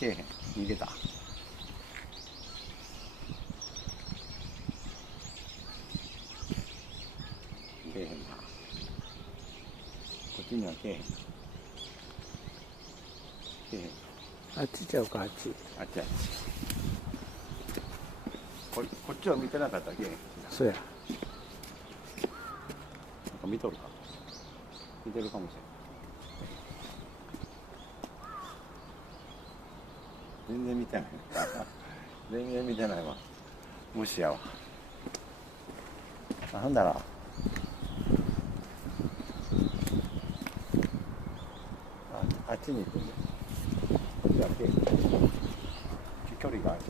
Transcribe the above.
けえへん。逃げた。けえへんな。こっちにはけえへん。けえへん。あっちちゃうか、あっち。あっちや。こっちは見てなかったらけえへん。そうや。なんか見とるか。見てるかもしれん。全然見てない。全然見てないわ。無視やわ。なんだろう。あっちに行くんで。こっちはけえへん。距離がある。